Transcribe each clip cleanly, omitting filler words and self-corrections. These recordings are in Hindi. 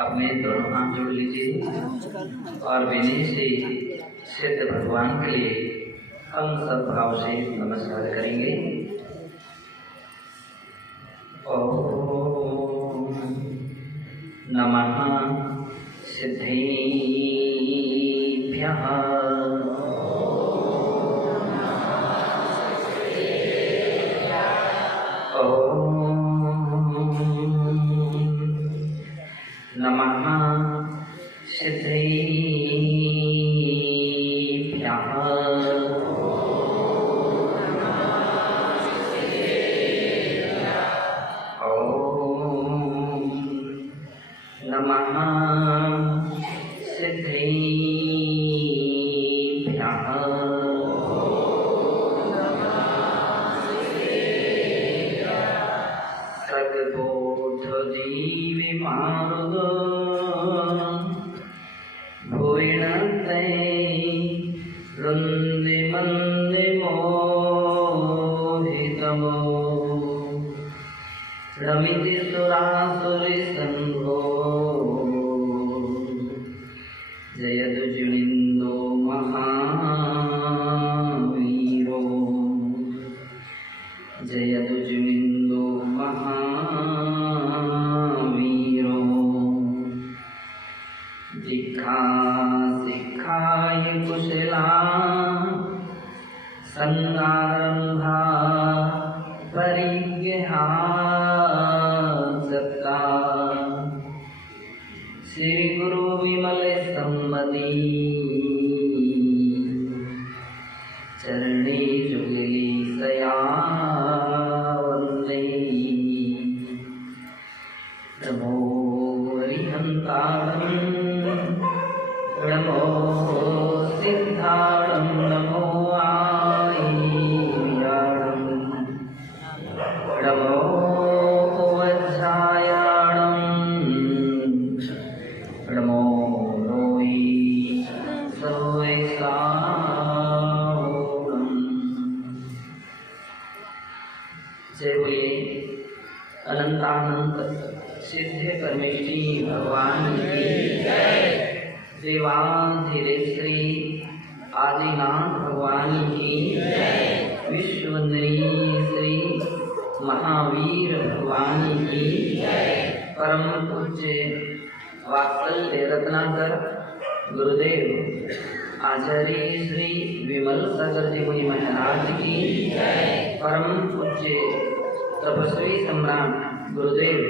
अपने दोनों हाथ जोड़ लीजिए और विनय से सिद्ध भगवान के लिए हम सब भाव से नमस्कार करेंगे। ओम नमः सिद्धेभ्यः। नमः सिद्धेभ्यः। ओम नमः सिद्धेभ्यः। सर्वबोधजीविमार्ग भुविनते वृन्दिमन्दिमोहितमो रमिति सुरासुरिसङ्घो जयदुज्विन्दो महावीरो जयदुज्विन्दो महावीरो दीक्षा शिक्षाय कुशला संगारंभा परिज्ञा सत्ता श्री गुरु विमल सम्मति चरणे जुगली सया वंदे नमो हरिहंताणं नमो सिद्धाणं नमो आईयाणं नमो वज्रायाणं नमो लोई सोयसावणं। जय बोलिए अनंतानंत सिद्ध परमेष्ठी भगवान की जय। देवाधिदेश्वरी आदिनाथ भगवान की जय। विश्ववंदनी श्री महावीर भगवान की जय। परम पूज्य वात्सल्य रत्नाकर गुरुदेव आचार्य श्री विमल सागर जी मुनि महाराज की जय। परम पूज्य तपस्वी सम्राट गुरुदेव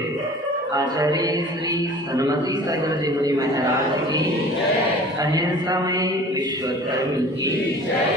आचार्य श्री सन्मति सागर जी मुनि महाराज की जय। अहिंसा में विश्व धर्म की जय।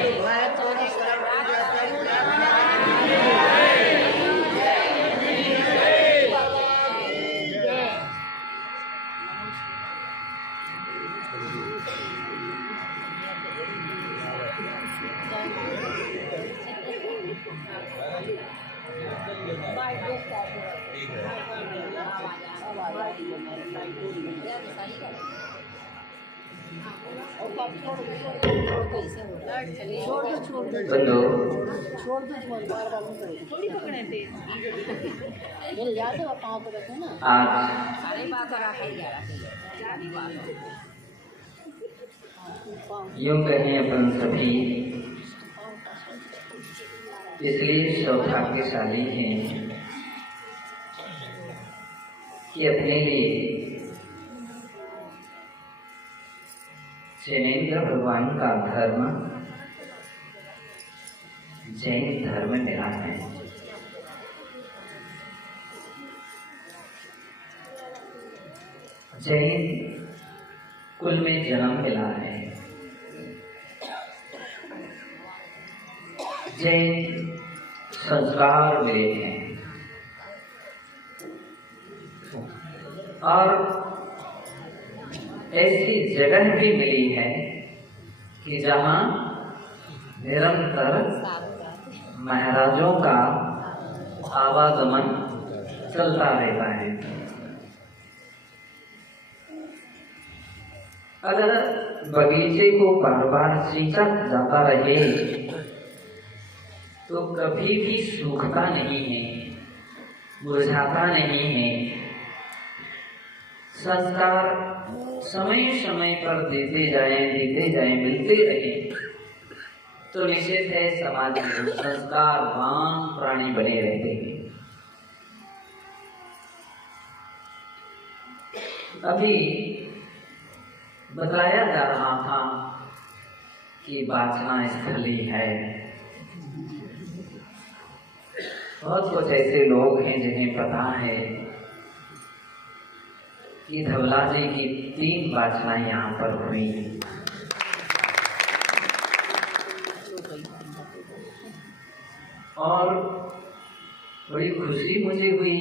यूं कहें अपन सभी इसलिए सौभाग्यशाली हैं कि अपने लिए जैनेन्द्र भगवान का धर्म जैन धर्म मिला है। जैन कुल में जन्म मिला है। जैन संस्कार मिले हैं और ऐसी जगह भी मिली है कि जहाँ निरंतर महाराजों का आवागमन चलता रहता है। अगर बगीचे को बार बार सींचा जाता रहे तो कभी भी सूखता नहीं है, मुरझाता नहीं है, संस्कार समय समय पर देते जाएं, मिलते रहे तो निश्चित है समाज में संस्कारवान प्राणी बने रहते हैं। अभी बताया जा रहा था कि वासना स्थली है। बहुत कुछ ऐसे लोग हैं जिन्हें पता है कि धवला जी की 3 वासनाएं यहाँ पर हुई। और बड़ी खुशी मुझे हुई,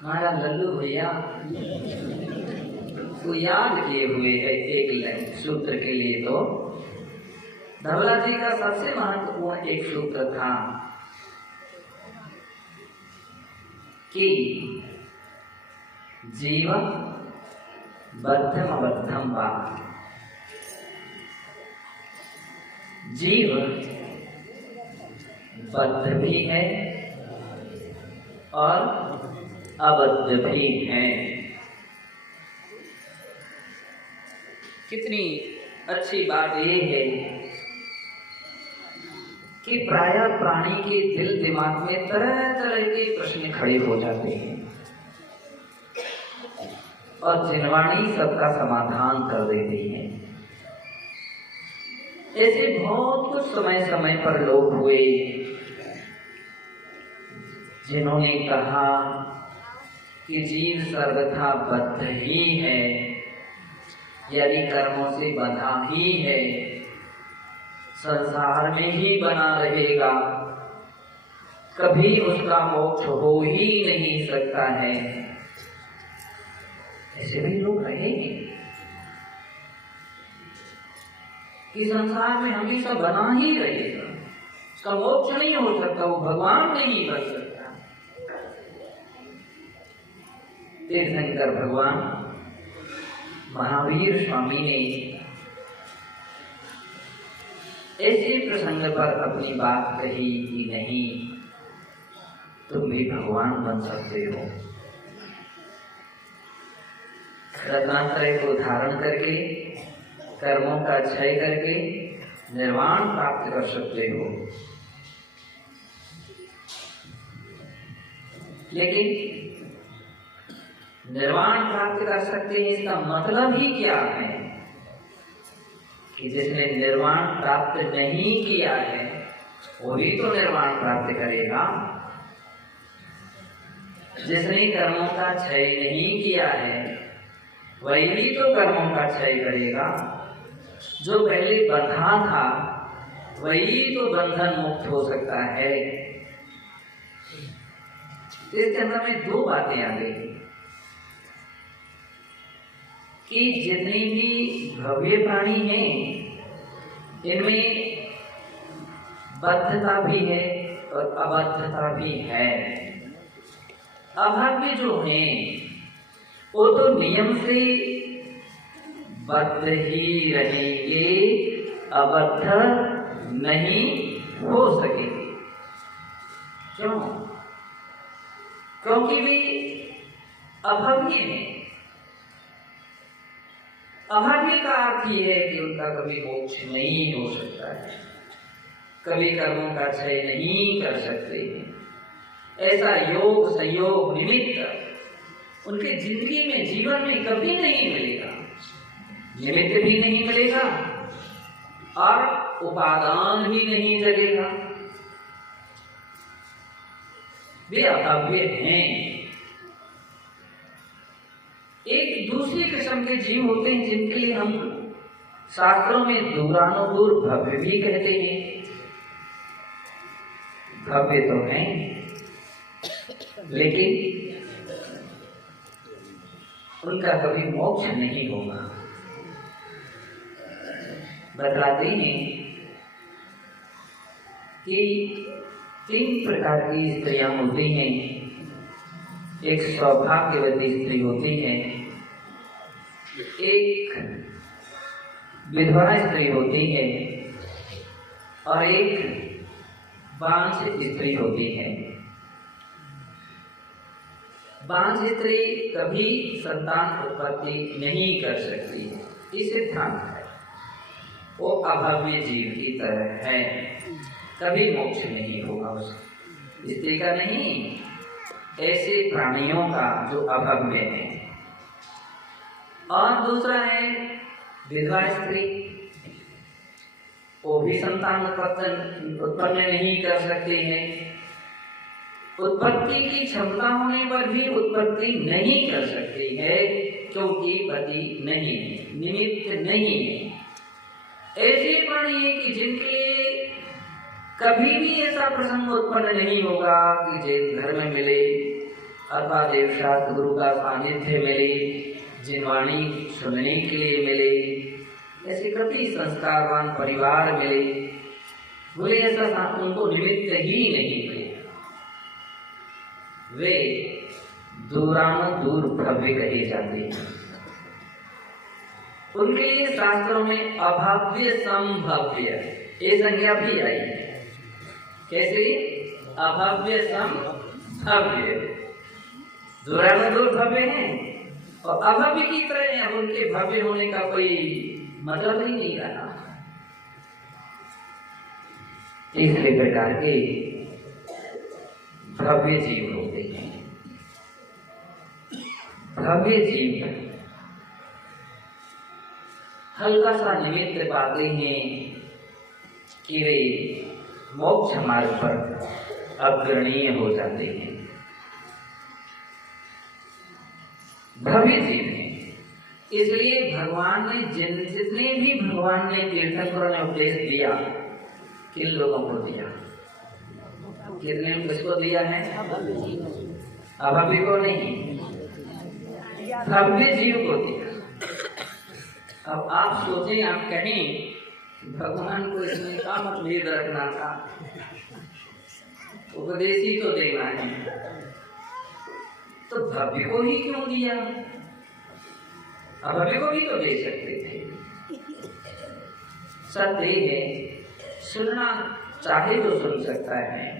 हमारा लल्लू भैया को याद किए हुए है एक सूत्र के लिए। तो धवला जी का सबसे महत्वपूर्ण एक सूत्र था कि जीवन बद्धम अबद्धम वा, जीव बद्ध भी है और अबद्ध भी है। कितनी अच्छी बात ये है कि प्रायः प्राणी के दिल दिमाग में तरह तरह के प्रश्न खड़े हो जाते हैं और जिनवाणी सबका समाधान कर देती है। ऐसे बहुत कुछ समय समय पर लोग हुए जिन्होंने कहा कि जीव सर्वथा बद्ध ही है, यदि कर्मों से बंधा ही है, संसार में ही बना रहेगा, कभी उसका मोक्ष हो ही नहीं सकता है। ऐसे भी लोग रहेंगे कि संसार में हमेशा बना ही रहेगा, उसका मोक्ष नहीं हो सकता, वो भगवान नहीं बन सकता। तीर्थंकर भगवान महावीर स्वामी ने ऐसे प्रसंग पर अपनी बात कही कि नहीं, तुम भी भगवान बन सकते हो। रत्नात्रय को धारण करके, कर्मों का क्षय करके निर्वाण प्राप्त कर सकते हो। लेकिन निर्वाण प्राप्त कर सकते हैं, इसका मतलब ही क्या है कि जिसने निर्वाण प्राप्त नहीं किया है वही तो निर्वाण प्राप्त करेगा। जिसने कर्मों का क्षय नहीं किया है वही तो कर्मों का क्षय करेगा। जो पहले बंधा था वही तो बंधन मुक्त हो सकता है। इसके अंदर में 2 बातें आ गई कि जितने भी भव्य प्राणी हैं इनमें बद्धता भी है और अबद्धता भी है। अभव्य जो हैं वो तो नियम से बद्ध ही रहेंगे, अबद्ध नहीं हो सकेंगे। क्यों? क्योंकि वे अभव्य हैं। अभव्य का अर्थ ये है कि उनका कभी मोक्ष नहीं हो सकता है, कभी कर्मों का क्षय नहीं कर सकते। ऐसा योग संयोग निमित्त उनके जिंदगी में, जीवन में कभी नहीं मिलेगा। निमित्त भी नहीं मिलेगा और उपादान भी नहीं लगेगा। वे अभव्य हैं। एक दूसरी किस्म के जीव होते हैं जिनके लिए हम शास्त्रों में दूरानुदूर भव्य भी कहते हैं। भव्य तो हैं लेकिन उनका कभी मोक्ष नहीं होगा। बतलाते हैं कि 3 प्रकार की स्त्रियां होती हैं। एक सौभाग्यवती स्त्री होती है, एक विधवा स्त्री होती है और एक वांछित स्त्री होती है। पांच स्त्री कभी संतान उत्पत्ति नहीं कर सकती, ये सिद्धांत है। वो अभव्य जीव की तरह है, कभी मोक्ष नहीं होगा उसका, स्त्री का नहीं, ऐसे प्राणियों का जो अभव्य है। और दूसरा है विधवा स्त्री, वो भी संतान उत्पन्न नहीं कर सकती है। उत्पत्ति की क्षमता होने पर भी उत्पत्ति नहीं कर सकती है, क्योंकि पति नहीं, निमित्त नहीं है। ऐसे प्राणी है कि जिनके लिए कभी भी ऐसा प्रसंग उत्पन्न नहीं होगा कि जिन घर में मिले अथवा देवशास्त्र गुरु का सानिध्य मिले, जिन वाणी सुनने के लिए मिले, ऐसे कभी संस्कारवान परिवार मिले, बोले ऐसा उनको निमित्त ही नहीं मिले। वे दूर भव्य कहे जाते हैं। उनके लिए शास्त्रों में अभव्य संभव्य ये संज्ञा भी आई है। कैसे? अभव्य संभव्य, दूर भव्य है और अभव्य की तरह है, उनके भव्य होने का कोई मतलब ही नहीं रहा। तीसरे प्रकार के भव्य जीव होते हैं। भव्य जीव हल्का सा निमित्त पाते हैं कि वे मोक्ष मार्ग पर अग्रणीय हो जाते हैं। भव्य जीव हैं, इसलिए भगवान ने जितने भी भगवान ने तीर्थंकरों ने उपदेश दिया, किन लोगों को दिया? कितने किसको दिया है? अभव्य को नहीं, भव्य जीव को दिया। अब आप सोचें, आप कहें भगवान को इसमें क्या मतभेद रखना था, उपदेश ही तो देना है, तो भव्य को ही क्यों दिया? अभव्य को भी तो दे सकते थे। सत्य है, सुनना चाहे तो सुन सकता है,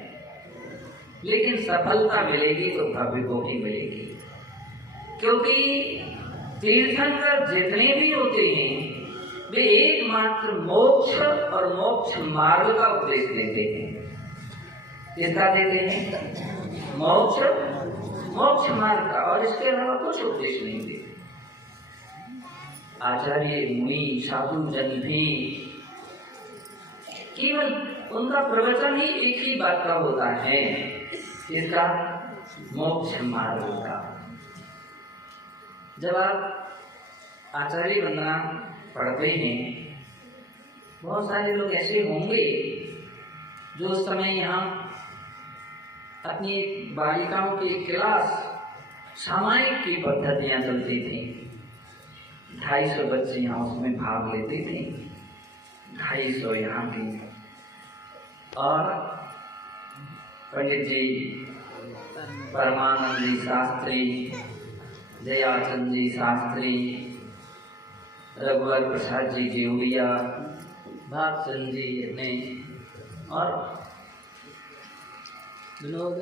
लेकिन सफलता मिलेगी तो भव्य को ही मिलेगी, क्योंकि तीर्थंकर जितने भी होते हैं वे एकमात्र मोक्ष और मोक्ष मार्ग का उपदेश देते हैं। किसका देते हैं? मोक्ष मार्ग का, और इसके अलावा कुछ उपदेश नहीं देते। आचार्य मुनि साधु जन भी केवल उनका प्रवचन ही एक ही बात का होता है, इसका मोक्ष मार्ग का। जब आप आचार्य वंदना पढ़ते हैं, बहुत सारे लोग ऐसे होंगे जो उस समय यहाँ अपनी बालिकाओं की क्लास सामायिक की पद्धतियाँ चलती थी। 250 बच्चे यहाँ उसमें भाग लेते थे, 250 यहाँ भी। और पंडित जी, परमानंद जी शास्त्री, जयाचंद जी शास्त्री, रघुवर प्रसाद जी गेवड़िया, भागचंद जी ने, और विनोद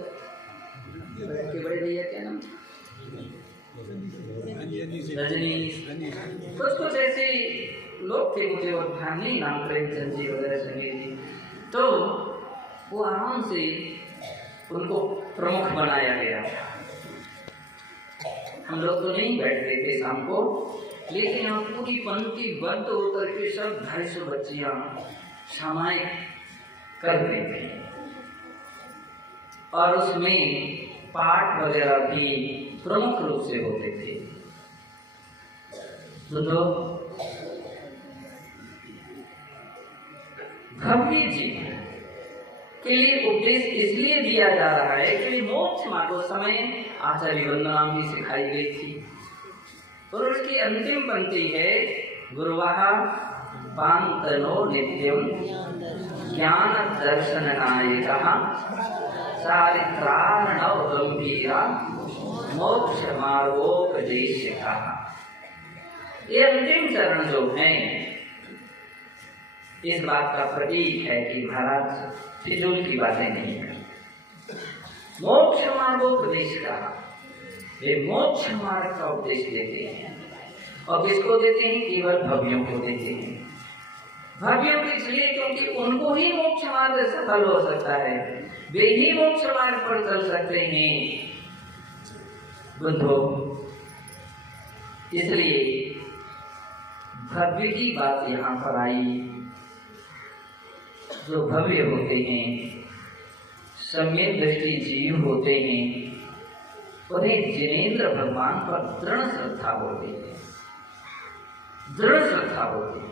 के बड़े भैया क्या नाम? रजनीश, कुछ ऐसे लोग थे, मुझे और ध्यान नहीं नाम, प्रेमचंद जी वगैरह संगीत जी। तो वो आराम से उनको प्रमुख बनाया गया। हम लोग तो नहीं बैठते थे शाम को, लेकिन यहाँ पूरी पंक्ति बंद होकर के सब 250 बच्चियां सामायिक करते थे, और उसमें पाठ वगैरह भी प्रमुख रूप से होते थे। तो भव्य जीव के लिए उपदेश इसलिए दिया जा रहा है कि मोक्ष मार्ग उस समय आचार्य वंदना भी सिखाई गई थी, और उसकी अंतिम पंक्ति है गुरुवाह पांतनो नित्यम ज्ञान दर्शन नायकः चारित्रार्णव गंभीरा मोक्ष मार्गोपदेशकः। ये अंतिम चरण जो है, इस बात का प्रतीक है कि महाराज फिजूल की बातें नहीं करते। मोक्ष मार्गोपदेश का वे मोक्ष मार्ग का उपदेश देते हैं। और किसको देते हैं? केवल भव्यों को देते हैं। भव्यों के इसलिए क्योंकि उनको ही मोक्ष मार्ग सफल हो सकता है, वे ही मोक्ष मार्ग पर चल सकते हैं। बुद्धो, इसलिए भव्य की बात यहाँ पर आई। जो भव्य होते हैं, सम्यक दृष्टि जीव होते हैं, उन्हें जिनेंद्र भगवान पर दृढ़ श्रद्धा होती है, दृढ़ श्रद्धा होती है।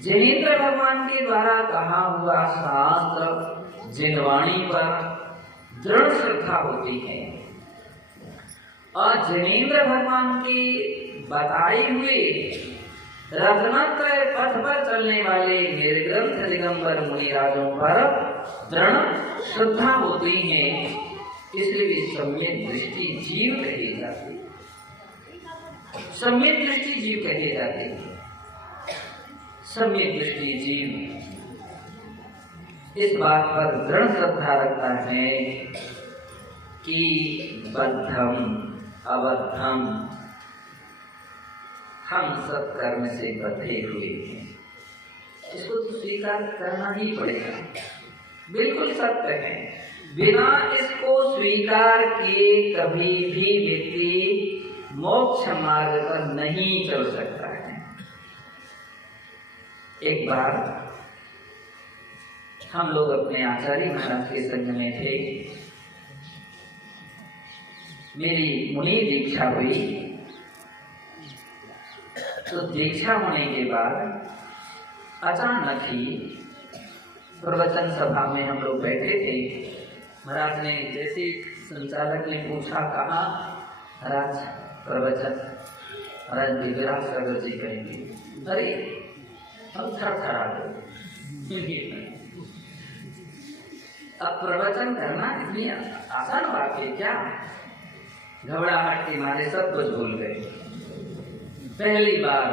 जिनेंद्र भगवान के द्वारा कहा हुआ शास्त्र जिनवाणी पर दृढ़ श्रद्धा होती है, और जिनेंद्र भगवान के बताए हुए रत्नत्रय पथ पर चलने वाले निर्ग्रंथ दिगंबर मुनिराजों पर दृढ़ श्रद्धा होती है। इसलिए वे सम्यक दृष्टि जीव कहे जाते हैं, सम्यक दृष्टि जीव कहे जाते हैं। सम्यक दृष्टि जीव इस बात पर दृढ़ श्रद्धा रखता है कि बद्धम अबद्धम हम सब कर्म से बंधे हुए हैं। इसको तो स्वीकार करना ही पड़ेगा, बिल्कुल सत्य है। बिना इसको स्वीकार किए कभी भी व्यक्ति मोक्ष मार्ग पर नहीं चल सकता है। एक बार हम लोग अपने आचार्य महाराज के संग में थे, मेरी मुनि दीक्षा हुई। तो दीक्षा होने के बाद अचानक ही प्रवचन सभा में हम लोग बैठे थे। महाराज ने जैसे संचालक ने पूछा, कहा महाराज प्रवचन, महाराज विराट सागर जी करेंगे। अरे हम थरथरा गए। अब प्रवचन करना इतनी आसान बात है क्या? घबराहट के मारे सब कुछ भूल गए। पहली बार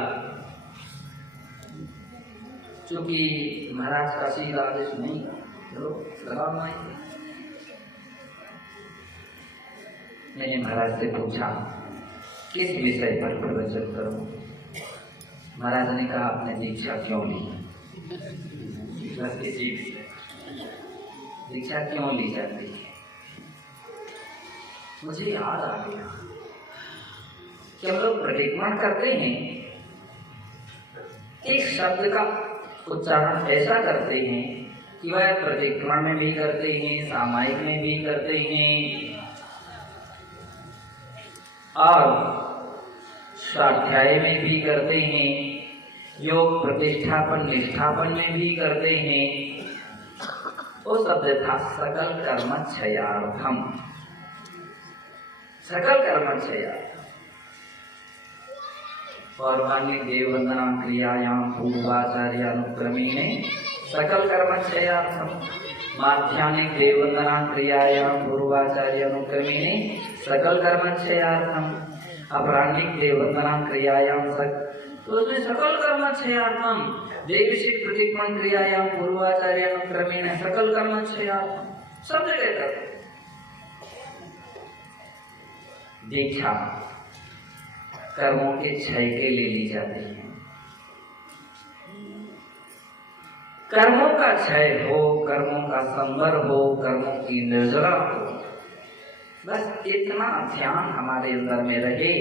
चूंकि महाराज का सीधा आदेश नहीं, चलो दबाव नहीं। मैंने महाराज से पूछा किस विषय पर प्रवचन करूं? महाराज ने कहा आपने दीक्षा क्यों ली? बस किसी दीक्षा क्यों ली जाती है? मुझे याद आ गया कि हम लोग प्रतिक्रमण करते हैं, एक शब्द का उच्चारण ऐसा करते हैं कि वह प्रतिक्रमण में भी करते हैं, सामायिक में भी करते हैं, और स्वाध्याय में भी करते हैं, योग प्रतिष्ठापन निष्ठापन में भी करते हैं। वो शब्द था सकल कर्म क्षयार्थम, सकल कर्म क्षयार्थम। पौर्वाणिक देववंदना क्रियायाम पूर्वाचार्यानुक्रमेण सकल कर्म क्षयार्थम, माध्यानिक देववंदना क्रियायाम पूर्वाचार्यानुक्रमेण सकल कर्म क्षयार्थम, अपराह्निक देववंदना क्रियायाम तो उसमें सकल कर्म क्षयार्थम, देवशील प्रतिक्रमण क्रियायाम पूर्वाचार्यानुक्रमेण सकल कर्म क्षयार्थम, सब जगह करते। दीक्षा कर्मों के क्षय के लिए ली जाती है। कर्मों का क्षय हो, कर्मों का संवर हो, कर्मों की निर्जरा हो, बस इतना ध्यान हमारे अंदर में रहे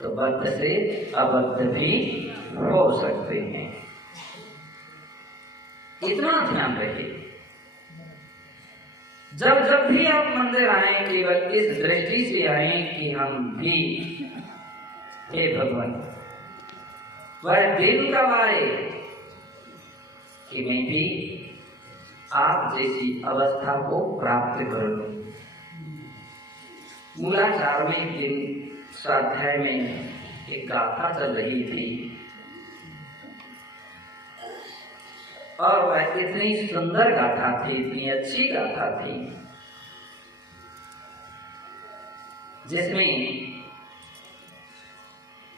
तो बद्ध से अबद्ध भी हो सकते हैं। इतना ध्यान रहे। जब जब भी आप मंदिर आए केवल इस दृष्टि से आए कि हम भी, हे भगवान, वह दिन कब आए कि मैं भी आप जैसी अवस्था को प्राप्त कर लूं। मूलाचारवें दिन स्वाध्याय में एक गाथा चल रही थी और वह इतनी सुंदर गाथा थी, इतनी अच्छी गाथा थी, जिसमें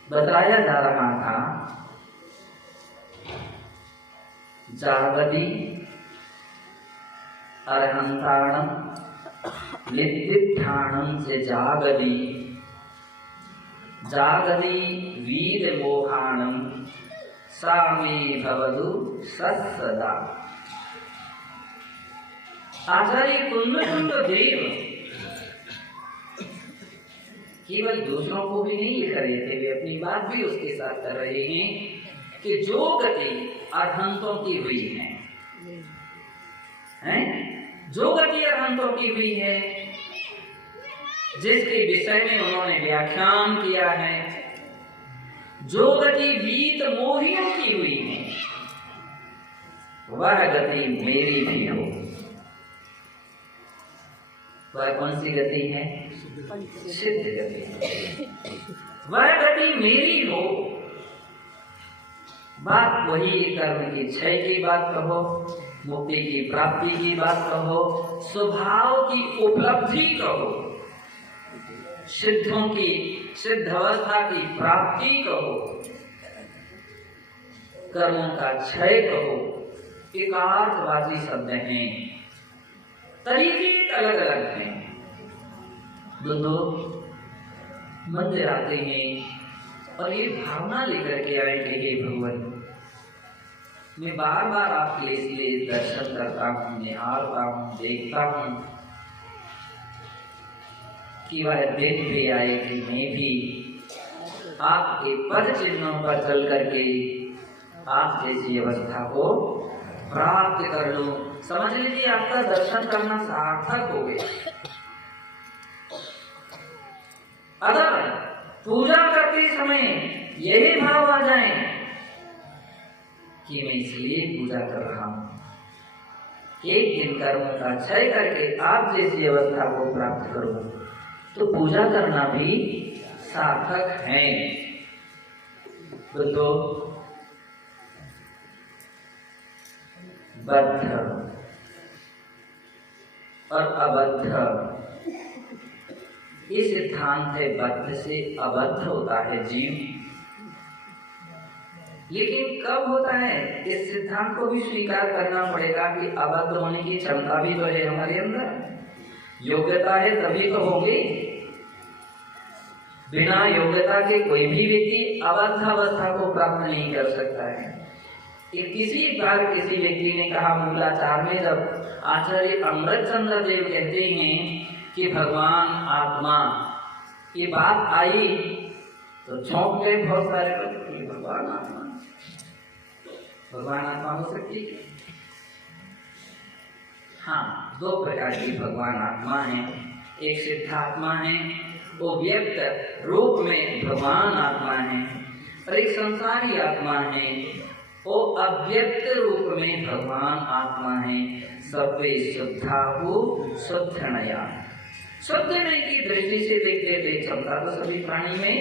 बताया जा रहा था जागति अरहंतारणम नित्यानंद से जागदी जागदी वीर मोहानम सामी भवदु सदा। आचार्य कुंद देव केवल दूसरों को भी नहीं लिख रहे थे, वे अपनी बात भी उसके साथ कर रहे हैं कि जो गति अरहंतों की हुई है, जो गति अरहंतों की हुई है, जिसके विषय में उन्होंने व्याख्यान किया है, जो गति वीत मोहियों की हुई है, वह गति मेरी भी हो। वह कौन सी गति है? सिद्ध गति। वह गति मेरी हो। बात वही कर्म की क्षय की बात कहो, मुक्ति की प्राप्ति की बात कहो, स्वभाव की उपलब्धि कहो, सिद्धों की सिद्ध अवस्था की प्राप्ति कहो, कर्मों का क्षय कहो, एकार्थवादी शब्द हैं, तरीके अलग अलग हैं। दोस्तों, मंदिर आते हैं और ये भावना लेकर के आए कि हे भगवान, मैं बार बार आपके इसलिए दर्शन करता हूँ, निहारता हूँ, देखता हूँ कि वह दिन भी आए कि मैं भी आपके पद चिन्हों पर चल करके आप जैसी अवस्था को प्राप्त कर लो। समझ लीजिए आपका दर्शन करना सार्थक हो गया। अगर पूजा करते समय यही भाव आ जाए कि मैं इसलिए पूजा कर रहा हूं, एक दिन कर्मों का क्षय करके आप जैसी अवस्था को प्राप्त करो, तो पूजा करना भी सार्थक है। तो बद्ध और अबद्ध, इस सिद्धांत है बद्ध से अबद्ध होता है जीव। लेकिन कब होता है? इस सिद्धांत को भी स्वीकार करना पड़ेगा कि अबद्ध होने की क्षमता भी तो है हमारे अंदर, योग्यता है तभी तो होगी। बिना योग्यता के कोई भी व्यक्ति अबद्ध अवस्था को प्राप्त नहीं कर सकता है। किसी बार किसी व्यक्ति ने कहा मूलाचार में, जब आचार्य अमृतचंद्र देव कहते हैं कि भगवान आत्मा, ये बात आई तो चौंक गए बहुत सारे लोग। भगवान आत्मा, भगवान आत्मा हो सकती है? हाँ, दो प्रकार की भगवान आत्मा है। एक सिद्धात्मा है, वो व्यक्त रूप में भगवान आत्मा है, और एक संसारी आत्मा है, वो अव्यक्त रूप में भगवान आत्मा है। सर्वे शुद्धाहु शुद्धनया, शुद्धने की दृष्टि से देखते थे क्षमता तो सभी प्राणी में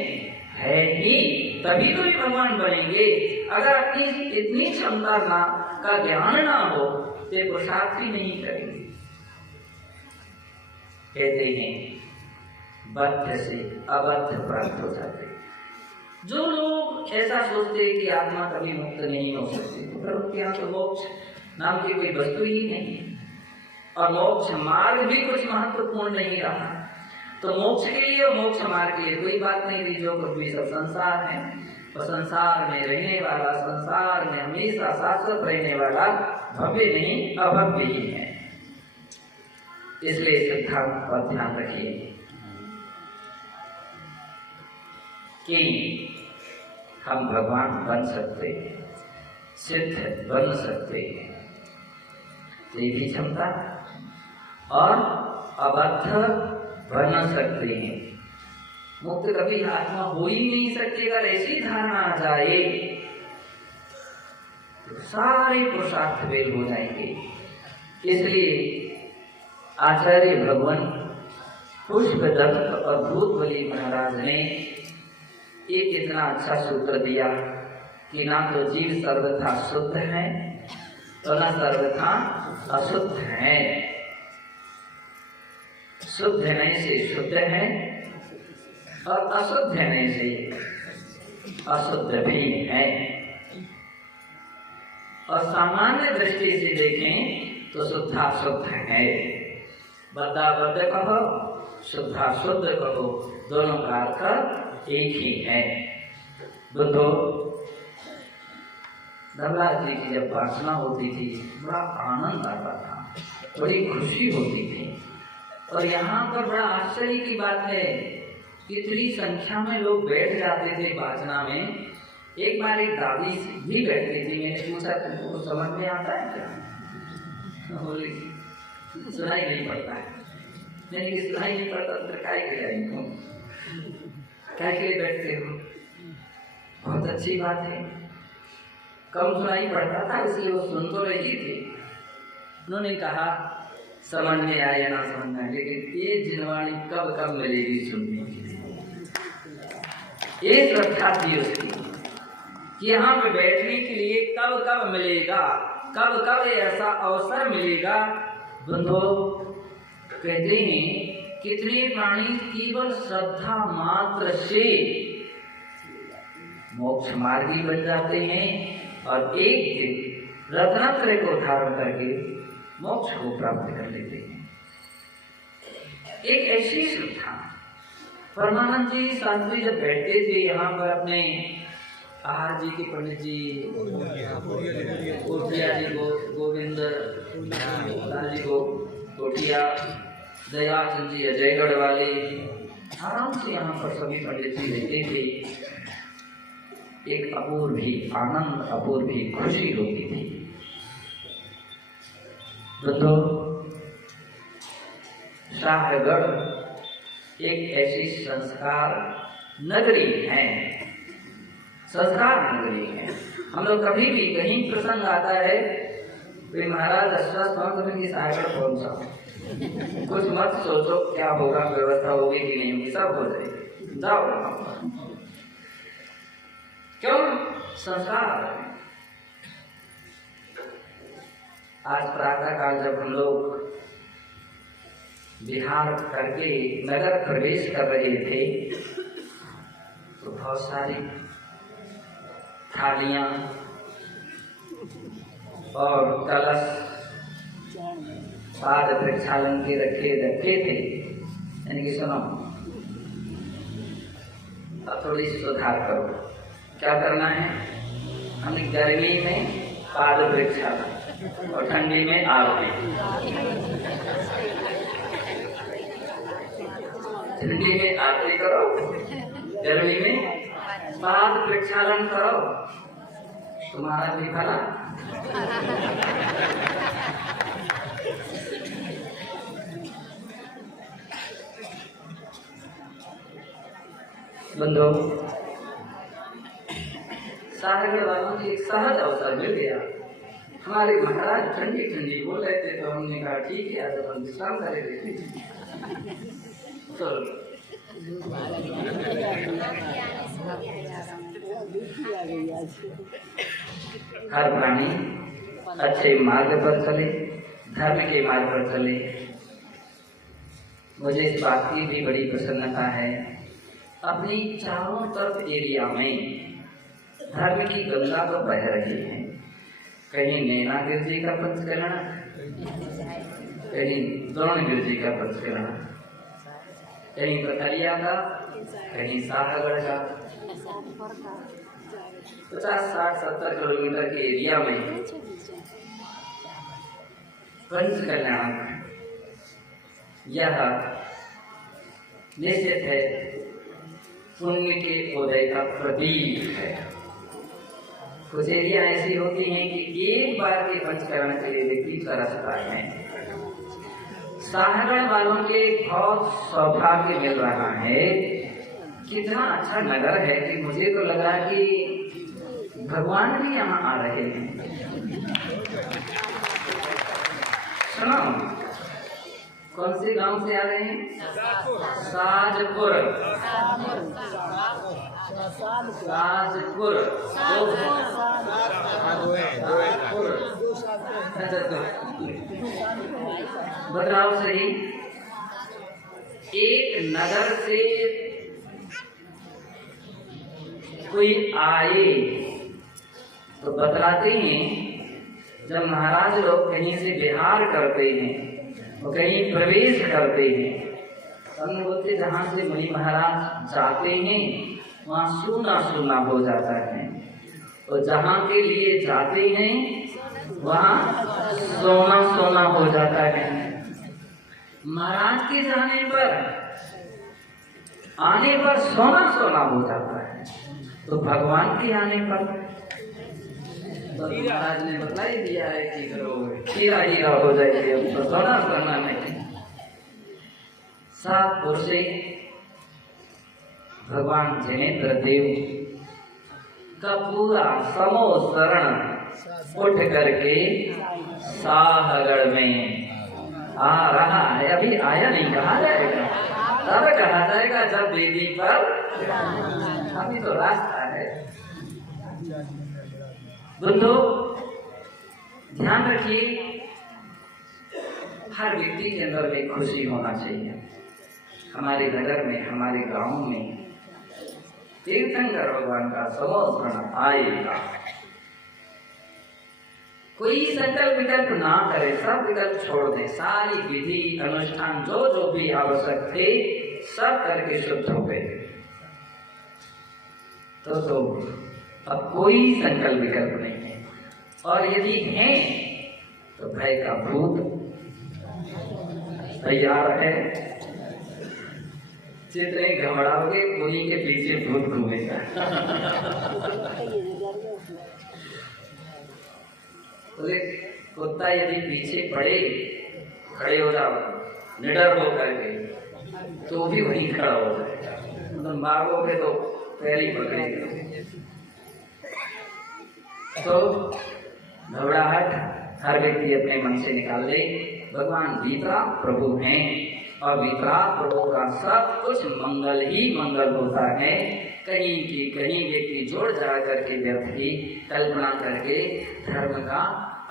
है ही, तभी तो ये भगवान बनेंगे। अगर अपनी इतनी क्षमता का ज्ञान ना हो तो पुरुषार्थ ही नहीं करेंगे। कहते हैं बद्ध से अबद्ध प्राप्त हो जाते। जो लोग ऐसा सोचते हैं कि आत्मा कभी मुक्त नहीं हो सकती, तो फिर उनके यहाँ तो मोक्ष नाम की कोई वस्तु ही नहीं, और मोक्ष मार्ग भी कुछ महत्वपूर्ण नहीं रहा। तो मोक्ष के लिए और मोक्ष मार्ग के लिए कोई बात नहीं रही। जो कुछ भी सब संसार है, और संसार में रहने वाला, संसार में हमेशा शाश्वत रहने वाला भव्य नहीं अभव्य ही है। इसलिए सिद्धांत पर ध्यान रखिए कि हम भगवान बन सकते हैं, सिद्ध बन सकते हैं, ये भी क्षमता, और अबद्ध बन सकते हैं। मुक्त कभी आत्मा हो ही नहीं सकती। अगर ऐसी धारणा आ जाए तो सारे पुरुषार्थ फेल हो जाएंगे। इसलिए आचार्य भगवान पुष्पदत्त और भूतबली महाराज ने एक इतना अच्छा सूत्र दिया कि ना तो जीव सर्वथा शुद्ध है तो न सर्वथा अशुद्ध है। शुद्ध होने से शुद्ध है और अशुद्ध होने से अशुद्ध भी है। और सामान्य दृष्टि से देखें तो शुद्ध अशुद्ध है। बद्धा बद्ध कहो, शुद्धा शुद्ध कहो, दोनों का अर्थ एक ही है। बुद्धो धर्मराज जी की जब प्रार्थना होती थी बड़ा आनंद आता था, बड़ी खुशी होती थी। और यहाँ पर बड़ा आश्चर्य की बात है, इतनी संख्या में लोग बैठ जाते थे वाचना में। एक बार एक दादी भी बैठती थी, मैंने पूछा तुमको समझ में आता है क्या? बोली सुनाई नहीं पड़ता है। मैंने कि सुनाई नहीं पड़ता तो काय के लिए इनको काय के लिए बैठते हो? बहुत अच्छी बात है। कम सुनाई पड़ता था इसलिए वो सुन तो रही थी। उन्होंने कहा समझ में आए या ना समझ में आए, लेकिन ये जिनवाणी कब कब मिलेगी सुनने के लिए। ये श्रद्धा थी उसकी कि यहाँ पे बैठने के लिए कब कब मिलेगा, कब कब ऐसा अवसर मिलेगा। बंधो कहते हैं कितने प्राणी केवल श्रद्धा मात्र से मोक्ष मार्गी बन जाते हैं और एक दिन रत्नात्रय को धारण करके मोक्ष को प्राप्त कर लेते हैं। एक ऐसी श्रद्धा परमानंद जी शास्त्री जब बैठते थे यहाँ पर अपने आहार जी के पंडित जी, कोठिया जी को गोविंद लाल जी को कोठिया, दयाचंद जी अजयगढ़ वाले, आराम से यहाँ पर सभी पंडित जी रहते थे। एक अपूर्वी आनंद, अपूर्वी खुशी होती थी। दोस्तों शाहगढ़ एक ऐसी संस्कार नगरी है, संस्कार नगरी है। हम लोग कभी भी कहीं प्रसंग आता है तो महाराज अस्वस्थ हो तो मैं शाहगढ़ पहुंचा, कुछ मत सोचो क्या होगा, व्यवस्था होगी कि नहीं होगी, सब हो जाएगी, जाओ। क्यों? संस्कार। आज प्रातः काल जब हम लोग बिहार करके नगर प्रवेश कर रहे थे तो बहुत सारी थालियां और कलश पाद प्रक्षालन के रखे थे। यानी कि सुनो, अब थोड़ी सी सुधार करो। क्या करना है? हमें गर्मी में पाद प्रक्षालन और ठंडी में आरती। ठंडी में आरती करो, गर्मी में पाद प्रक्षालन करो, तुम्हारा भी भला। बंधु शाहगढ़ वालों को एक सहज अवसर मिल गया। हमारे महाराज ठंडी ठंडी बोल रहे थे तो हमने कहा ठीक है आज हम विश्राम करेंगे। तो हर प्राणी अच्छे मार्ग पर चले, धर्म के मार्ग पर चले। मुझे इस बात की भी बड़ी प्रसन्नता है, अपनी चारों तरफ एरिया में धर्म की गंगा तो बह रही है। कहीं नैना गिरजी का पंचकरण, कहीं द्रोण गिरजी का पंचकरण, कहीं कथरिया का, कहीं शाहगढ़ का। 50, 60, 70 किलोमीटर के एरिया में पंचकल्याण यह निश्चित है पुण्य के उदय का प्रतीक है। कुछ एरिया ऐसी होती हैं कि एक बार के पंचकरण के लिए व्यक्ति तरसता है। शाहगढ़ वालों के बहुत सौभाग्य मिल रहा है। कितना अच्छा नगर है कि मुझे तो लगा कि भगवान भी यहाँ आ रहे हैं। सुनो, कौन से गांव से आ रहे हैं? साजपुर। साजपुर बदलाव से ही एक नगर से कोई आए तो बतलाते हैं, जब महाराज लोग कहीं से बिहार करते हैं वो कहीं प्रवेश करते हैं, हम बोलते जहाँ से मुनि महाराज जाते हैं वहाँ सूना सूना हो जाता है, और जहाँ के लिए जाते हैं वहाँ सोना सोना हो जाता है। महाराज के जाने पर आने पर सोना सोना हो जाता है, तो भगवान के आने पर तो महाराज ने बता ही दिया है कि करो हीरा हीरा हो जाएगी, अब तो सोना सोना नहीं। सात पुरुषे भगवान जिनेन्द्र देव का पूरा समूह शरण उठ करके साहगढ़ में आ रहा है। अभी आया नहीं, कहा जाएगा, तब कहा जाएगा जब वेदी पर, अभी तो रास्ता है। बंधु ध्यान रखिए, हर व्यक्ति के अंदर में खुशी होना चाहिए। हमारे नगर में, हमारे गांव में तीर्थंकर भगवान का समर्पण आएगा। कोई संकल्प विकल्प ना करे, सब विकल्प छोड़ दे, सारी विधि अनुष्ठान जो जो भी आवश्यक थे सब करके शुद्ध हो गए। तो अब कोई संकल्प विकल्प नहीं है, और यदि है तो भय का भूत तैयार है। जितने घबराओगे उन्हीं के पीछे भूत घूमेगा। बोले कुत्ता यदि पीछे पड़े, खड़े हो जाओ निडर हो करके, तो भी वहीं खड़ा हो जाएगा, मतलब मारोगे तो पहले ही पकड़ेगा। तो घबराहट हर व्यक्ति अपने मन से निकाल ले। भगवान वीतराग प्रभु हैं, और वीतराग प्रभु का सब कुछ मंगल ही मंगल होता है। कहीं की कहीं व्यक्ति जोड़ जा करके व्यर्थ की कल्पना करके धर्म का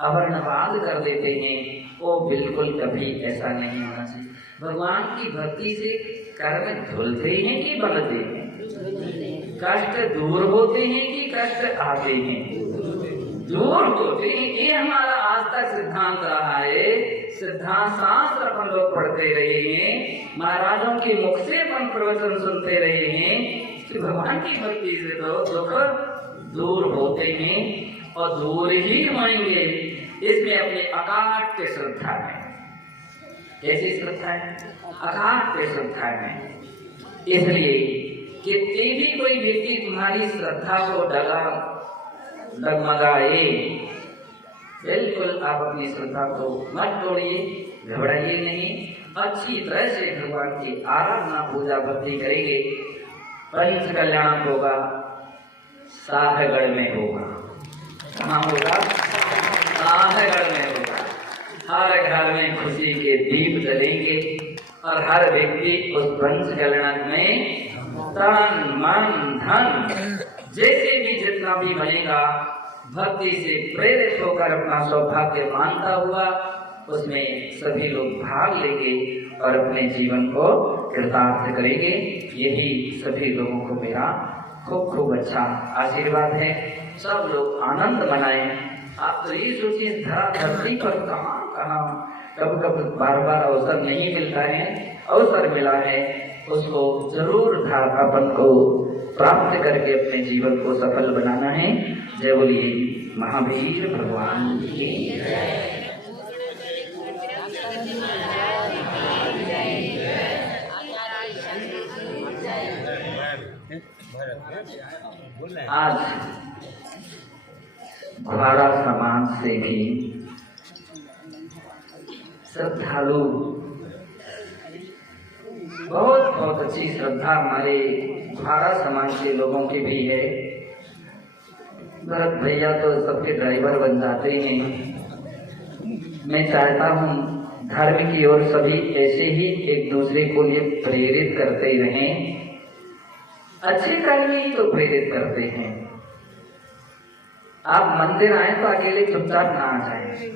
अवर्णवाद कर देते हैं, वो बिल्कुल कभी ऐसा नहीं होना चाहिए। भगवान की भक्ति से कर्म धुलते हैं कि बढ़ते हैं, कष्ट दूर होते हैं कि कष्ट आते हैं? दूर होते हैं। ये हमारा आज तक सिद्धांत रहा है। सिद्धांत शास्त्र अपन लोग पढ़ते रहे हैं, महाराजों के मुख से अपन प्रवचन सुनते रहे हैं कि भगवान की भक्ति से तो दुख दूर होते हैं और दूर ही होंगे। इसमें अपनी अकाट्य श्रद्धा है। कैसी श्रद्धा है? अकाट्य श्रद्धा है। इसलिए कितनी भी कोई व्यक्ति तुम्हारी श्रद्धा को डगमगाए, बिल्कुल आप अपनी श्रद्धा को मत तोड़िए, घबराइए नहीं। अच्छी तरह से भगवान की आराधना पूजा भक्ति करेंगे। पंच कल्याण होगा, साहगढ़ में होगा। कहाँ होगा? साहगढ़ में होगा। हर घर में खुशी के दीप जलेंगे और हर व्यक्ति उस पंच कल्याण में तन मन धन जैसे भी जितना भी बनेगा भक्ति से प्रेरित होकर अपना सौभाग्य मानता हुआ उसमें सभी लोग भाग लेंगे और अपने जीवन को कृतार्थ करेंगे। यही सभी लोगों को मेरा खूब खूब अच्छा आशीर्वाद है। सब लोग आनंद मनाएं। आप तो ये सोचिए, धरती पर कहाँ कब बार बार अवसर नहीं मिलता है, अवसर मिला है उसको जरूर अपन को प्राप्त करके अपने जीवन को सफल बनाना है। जय बोलिए महावीर भगवान की। आज घोड़ा समाज से भी श्रद्धालु बहुत अच्छी श्रद्धा हमारे भारत समाज के लोगों की भी है। भरत भैया तो सबके ड्राइवर बन जाते हैं। मैं चाहता हूँ धर्म की ओर सभी ऐसे ही एक दूसरे को लिए प्रेरित करते रहें। अच्छे कर्म ही तो प्रेरित करते हैं। आप मंदिर आए तो अकेले चुपचाप ना आ जाए,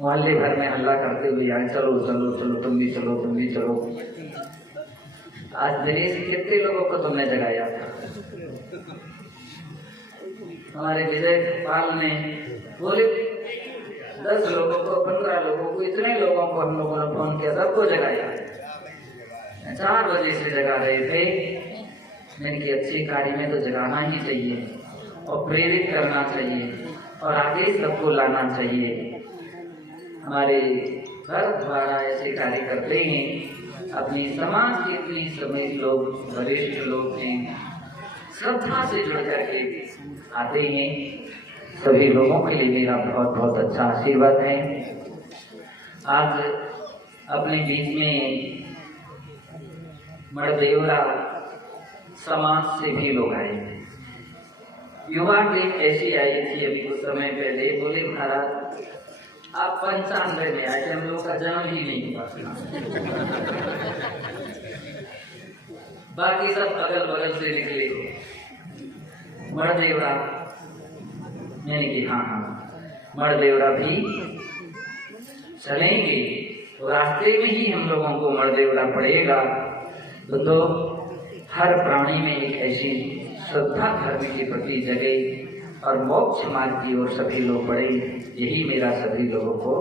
मोहल्ले भर में हल्ला करते हुए आए, चलो चलो चलो तुम भी चलो तुम भी चलो। आज दिल्ली से कितने लोगों को तुमने जगाया था? हमारे विजय पाल ने बोले 10 लोगों को, 15 लोगों को, इतने लोगों को हम लोगों ने फोन किया, सबको जगाया। 4 बजे से जगा रहे थे। मैंने कि अच्छे कार्य में तो जगाना ही चाहिए और प्रेरित करना चाहिए और आगे सबको लाना चाहिए। हमारे घर द्वारा ऐसे कार्य करते हैं। अपनी समाज के भी सभी लोग, वरिष्ठ लोग हैं, श्रद्धा से जुड़ करके आते हैं। सभी लोगों के लिए मेरा बहुत बहुत अच्छा आशीर्वाद है। आज अपने बीच में मड़देवरा समाज से भी लोग आए। युवा टीम ऐसी आई थी अभी कुछ समय पहले, बोले महाराज आप 95 में आए थे, हम लोग का जन्म ही नहीं हुआ। बाकी सब अगल बगल से निकले हो। मड़देवरा, मैंने कि हाँ मड़देवरा भी चलेंगे, तो रास्ते में ही हम लोगों को मड़देवरा पड़ेगा। तो हर प्राणी में एक ऐसी श्रद्धा धर्म के प्रति जगे और मोक्ष मार्ग की ओर सभी लोग बढ़े, यही मेरा सभी लोगों को